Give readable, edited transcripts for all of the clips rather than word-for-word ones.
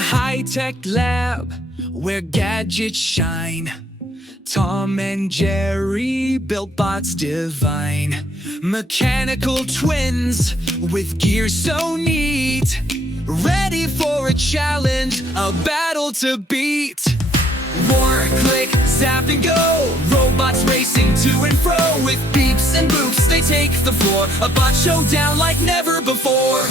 high-tech lab where gadgets shine, Tom and Jerry built bots divine. Mechanical twins with gears so neat, ready for a challenge, a battle to beat. War, click, zap and go, robots racing to and fro. With beeps and boops they take the floor, a bot showdown like never before.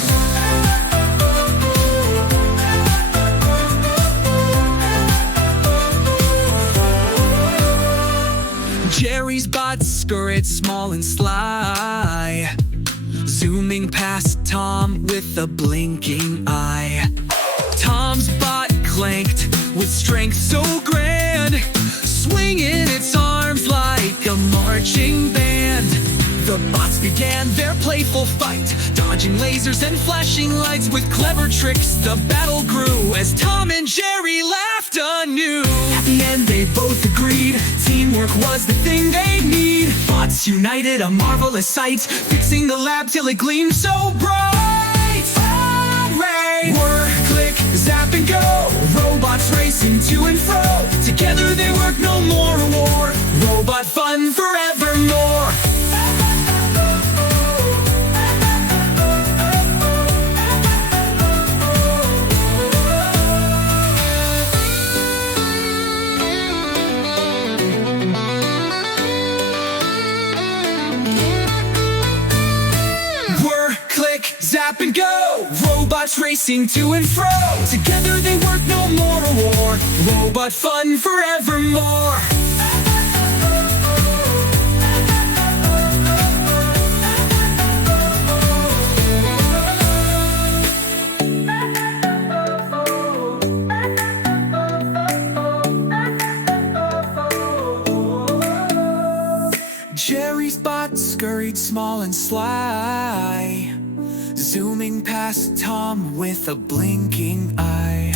Jerry's bots scurried small and sly, zooming past Tom with a blinking eye. Tom's bot clanked with strength so grand, swinging its arms like a marching band. The bots began their playful fight, dodging lasers and flashing lights. With clever tricks the battle grew as Tom and Jerry laughed anew. At the end they both agreed, teamwork was the thing they need. Bots united, a marvelous sight, fixing the lab till it gleamed so bright. Hooray! Whir, click, zap and go, robots racing to and fro. Together they work, no more a war, robot fun forevermore. Zap and go, robots racing to and fro. Together they work, no more a war, robot fun forevermore. Jerry's bot scurried small and sly, zooming past Tom with a blinking eye.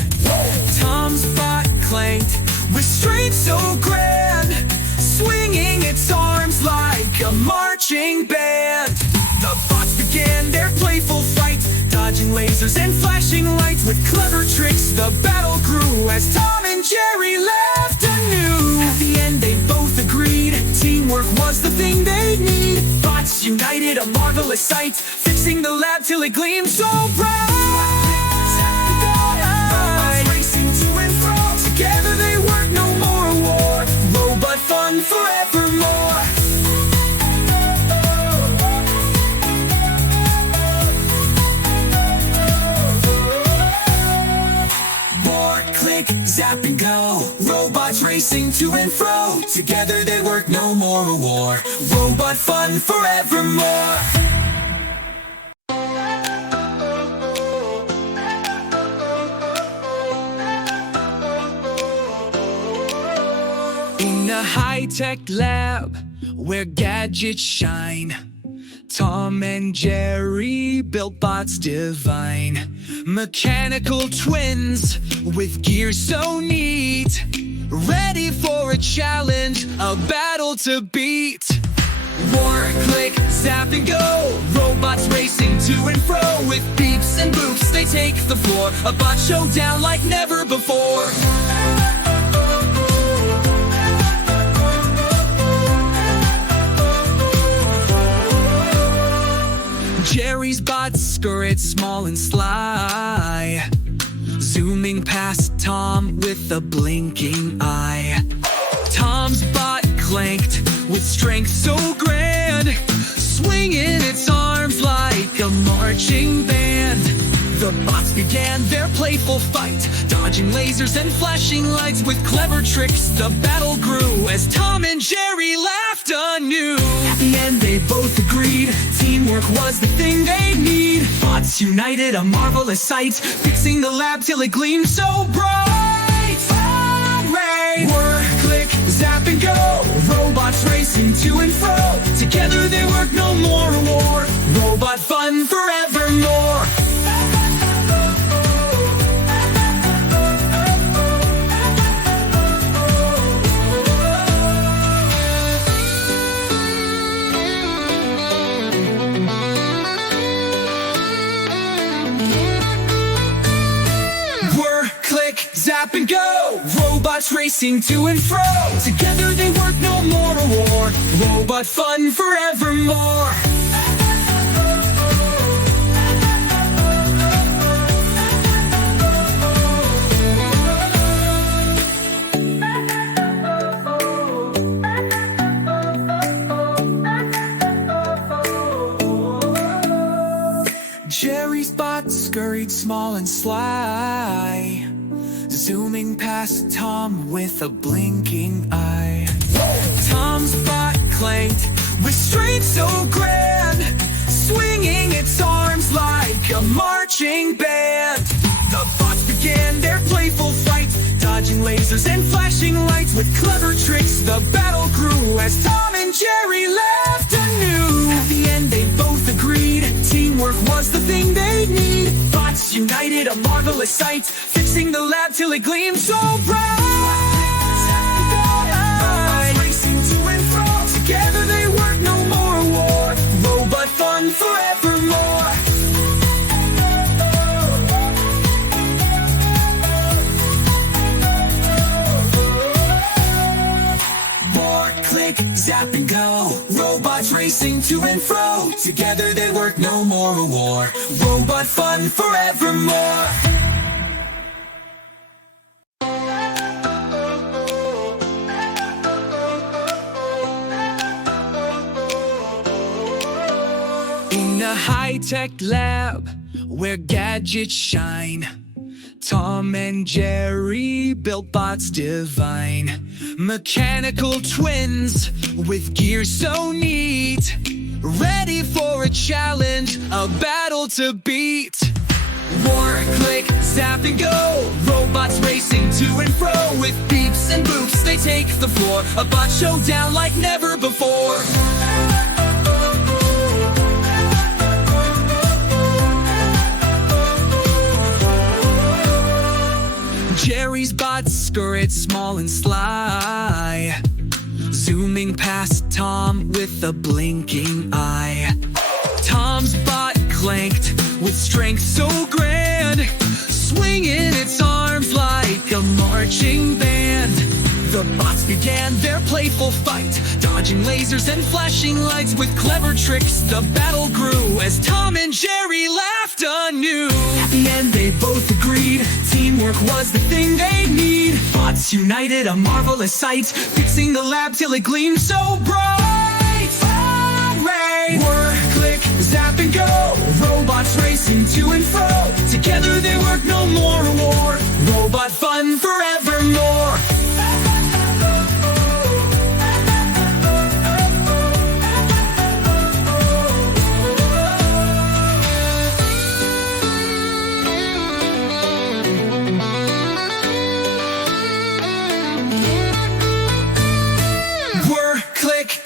Tom's bot clanked with strength so grand, swinging its arms like a marching band. The bots began their playful fight, dodging lasers and flashing lights. With clever tricks the battle grew as Tom and Jerry laughed anew. At the end they both agreed, teamwork was the thing they need. Bots united, a marvelous sight, fixing the lab till it gleamed so bright. Robots racing to and fro, together they work, no more a war, robot fun forevermore. War, click, zap and go, robots racing to and fro. Together they work, no more a war, robot fun forevermore. In a high-tech lab where gadgets shine, Tom and Jerry built bots divine. Mechanical twins with gears so neat, ready for a challenge, a battle to beat. War, click, zap and go, robots racing to and fro. With beeps and boops they take the floor, a bot showdown like never before. Jerry's bots scurried small and sly, zooming past Tom with a blinking eye. Tom's bot clanked with strength so grand, swinging its arms like a marching band. The bots began their playful fight, dodging lasers and flashing lights. With clever tricks the battle grew as Tom and Jerry laughed anew. At the end they both agreed, teamwork was the thing they need. Bots united, a marvelous sight, fixing the lab till it gleamed so bright. Hooray! Whir, click, zap and go, robots racing to and fro. Together they work, no more a war, robot fun forevermore. racing to and fro. Together they work, no more a war. Robot fun forevermore. Jerry's bot scurried small and sly, zooming past Tom with a blinking eye. Tom's bot clanked with strength so grand, swinging its arms like a marching band. The bots began their playful fight, dodging lasers and flashing lights. With clever tricks, the battle grew as Tom and Jerry laughed anew. At the end they both agreed, teamwork was the thing they need. Bots united, a marvelous sight, fixing the lab till it gleamed so bright. Racing to and fro, together they work, no more war. Robot fun forevermore. Zap and go, robots racing to and fro. Together they work, no more a war. Robot fun forevermore. In a high-tech lab where gadgets shine, Tom and Jerry built bots divine. Mechanical twins with gears so neat, ready for a challenge, a battle to beat. War, click, zap and go, robots racing to and fro. With beeps and boops they take the floor, a bot showdown like never before. Jerry's bot scurried small and sly, zooming past Tom with a blinking eye. Tom's bot clanked with strength so grand, swinging its arms like a marching band. The bots began their playful fight, dodging lasers and flashing lights. With clever tricks, the battle grew as Tom and Jerry laughed anew. At the end they both agreed, teamwork was the thing they need. Bots united, a marvelous sight, fixing the lab till it gleamed so bright. Hooray! Whir, click, zap and go, robots racing to and fro. Together they work, no more a war. Robot fun forevermore.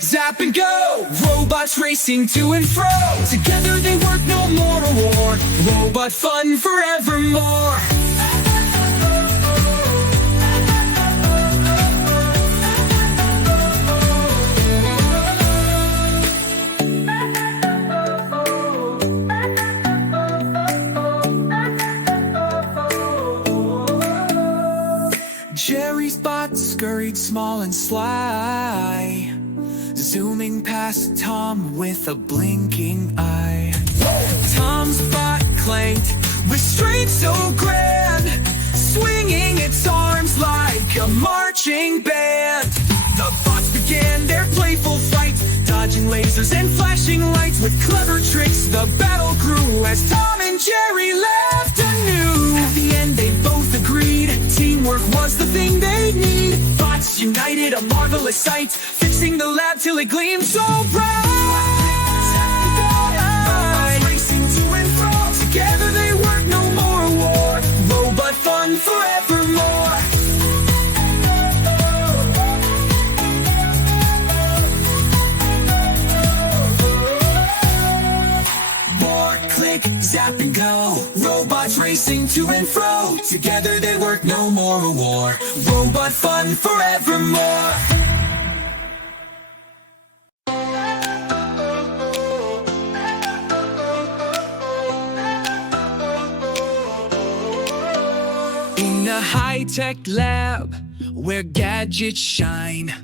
Zap and go, robots racing to and fro. Together they work, no more a war. Robot fun forevermore. Jerry's bot scurried small and sly, zooming past Tom with a blinking eye. Tom's bot clanked with strength so grand, swinging its arms like a marching band. The bots began their playful fight, dodging lasers and flashing lights. With clever tricks, the battle grew as Tom and Jerry laughed anew. At the end they both agreed, teamwork was the thing they need. Bots united, a marvelous sight, fixing the lab till it gleamed so bright. Racing to and fro, together they work, no more a war. Robot fun forevermore. Zap and go, robots racing to and fro. Together they work, no more a war. Robot fun forevermore. In a high-tech lab where gadgets shine.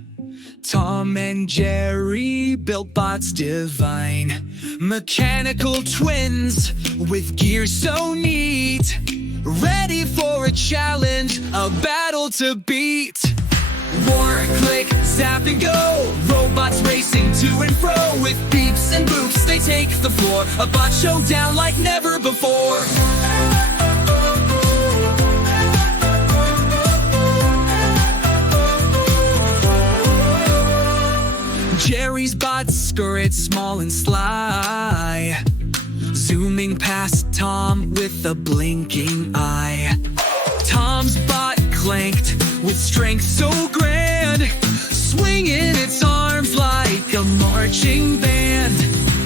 Tom and Jerry built bots divine. Mechanical twins with gear so neat. Ready for a challenge, a battle to beat. War, click, zap and go. Robots racing to and fro. With beeps and boops they take the floor. A bot showdown like never before. Jerry's bots scurried small and sly, zooming past Tom with a blinking eye. Tom's bot clanked with strength so grand, swinging its arms like a marching band.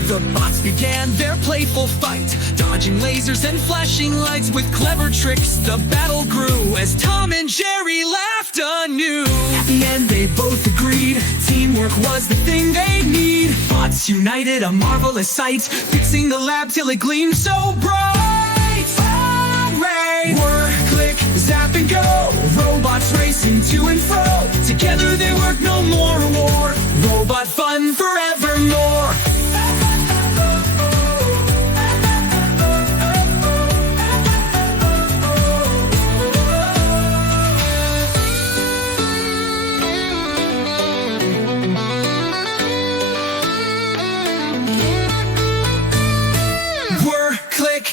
The bots began their playful fight, dodging lasers and flashing lights. With clever tricks the battle grew as Tom and Jerry laughed anew. At the end they both agreed, teamwork was the thing they need. Bots united, a marvelous sight, fixing the lab till it gleamed so bright. Hooray! Whir, click, zap and go. Robots racing to and fro. Together they work, no more war. Robot fun forevermore.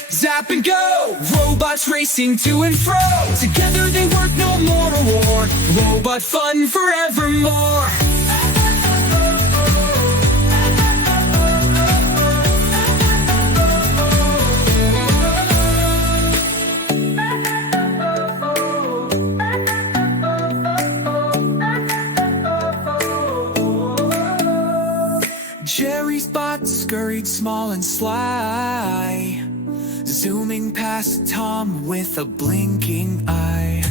Zap and go! Robots racing to and fro. Together they work, no more war. Robot fun forevermore. Jerry's bot scurried small and sly, zooming past Tom with a blinking eye.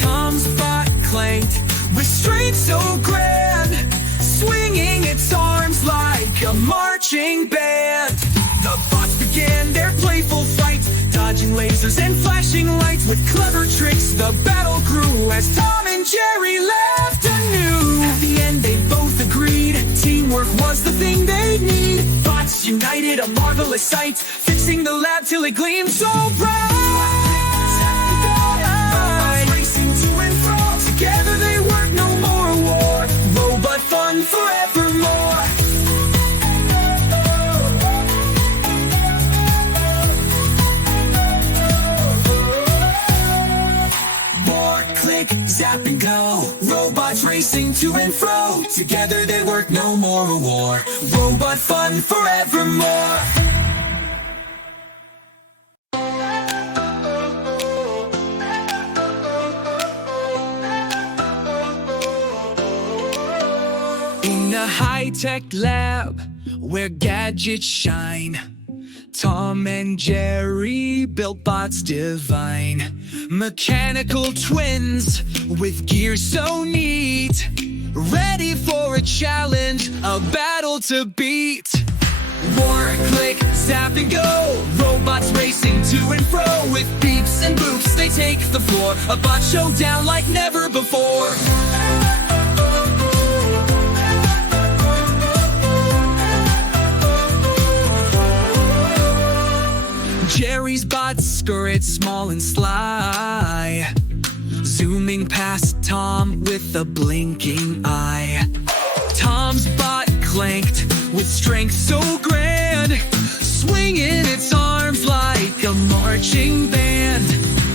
Tom's bot clanked with strength so grand, swinging its arms like a marching band. The bots began their playful fight, dodging lasers and flashing lights. With clever tricks the battle grew as Tom and Jerry laughed anew. At the end they both agreed, teamwork was the thing they need. Bots united, a marvelous sight, fixing the lab till it gleamed so bright. Racing to and fro. Together they work, no more war. Robot fun forevermore. War, click, zap and go. Robots racing to and fro. Together they work, no more war. Robot fun forevermore. In a high-tech lab where gadgets shine, Tom and Jerry built bots divine. Mechanical twins with gear so neat. Ready for a challenge, a battle to beat. War, click, zap and go. Robots racing to and fro. With beeps and boops they take the floor. A bot showdown like never before. Jerry's bots scurried small and sly, zooming past Tom with a blinking eye. Tom's bot clanked with strength so grand, swinging its arms like a marching band.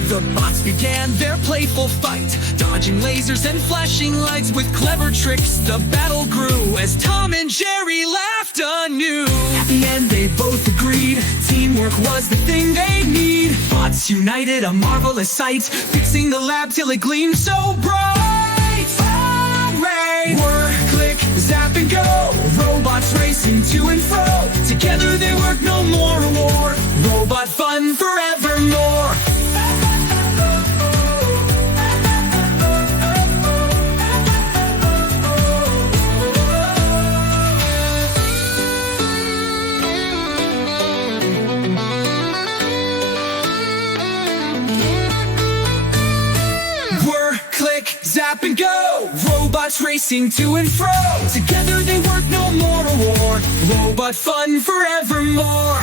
The bots began their playful fight, dodging lasers and flashing lights. With clever tricks the battle grew as Tom and Jerry laughed anew. At the end they both agreed, teamwork was the thing they need. Bots united, a marvelous sight, fixing the lab till it gleamed so bright. Hooray! Whir, click, zap and go. Robots racing to and fro. Together they work, no more war. Robot fun forevermore. Zap and racing to and fro. Together they work, no more a war. Robot fun forevermore.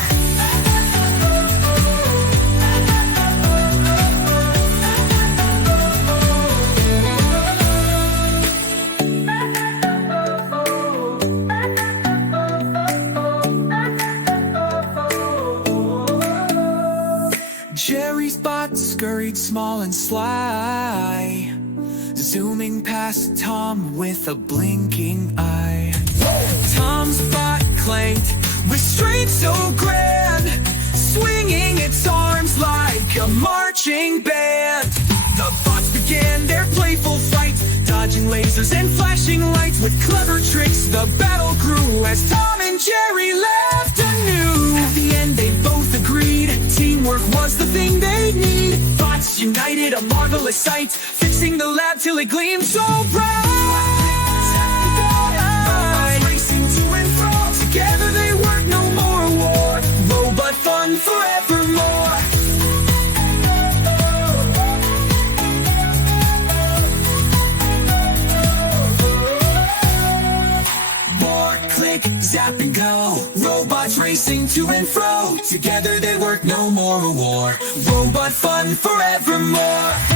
Jerry's bot scurried small and sly, zooming past Tom with a blinking eye. Tom's bot clanked with strength so grand, swinging its arms like a marching band. The bots began their playful fight, dodging lasers and flashing lights. With clever tricks the battle grew as Tom and Jerry laughed anew. At the end they both agreed, teamwork was the thing they need. Bots united, a marvelous sight, fixing the lab till it gleamed so bright. Racing to and fro, together they work, no more war. Robot fun forevermore. War, click, zap and go. Robots racing to and fro, together they work, no more a war. Robot fun forevermore.